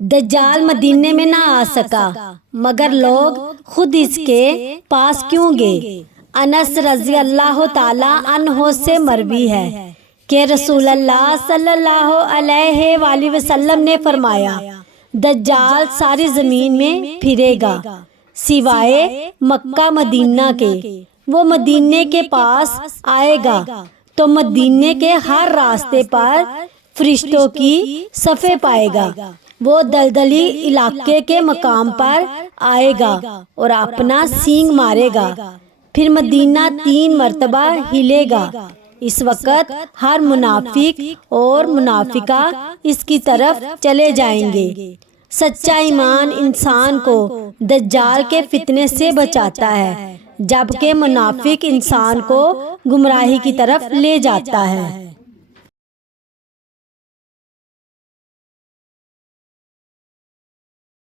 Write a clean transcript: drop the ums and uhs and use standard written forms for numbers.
دجال مدینے میں نہ آ سکا مگر لوگ خود اس کے پاس کیوں گئے؟ انس رضی اللہ تعالیٰ عنہ سے مروی ہے کہ رسول اللہ صلی اللہ علیہ وآلہ وسلم نے فرمایا، دجال ساری زمین میں پھرے گا سوائے مکہ مدینہ کے۔ وہ مدینے کے پاس آئے گا تو مدینے کے ہر راستے پر فرشتوں کی صفیں پائے گا۔ وہ دلدلی علاقے کے مقام پر آئے گا اور اپنا سینگ مارے گا، پھر مدینہ 3 مرتبہ ہلے گا۔ اس وقت ہر منافق اور منافقہ اس کی طرف چلے جائیں گے۔ سچا ایمان انسان کو دجال کے فتنے سے بچاتا ہے، جبکہ منافق انسان کو گمراہی کی طرف لے جاتا ہے۔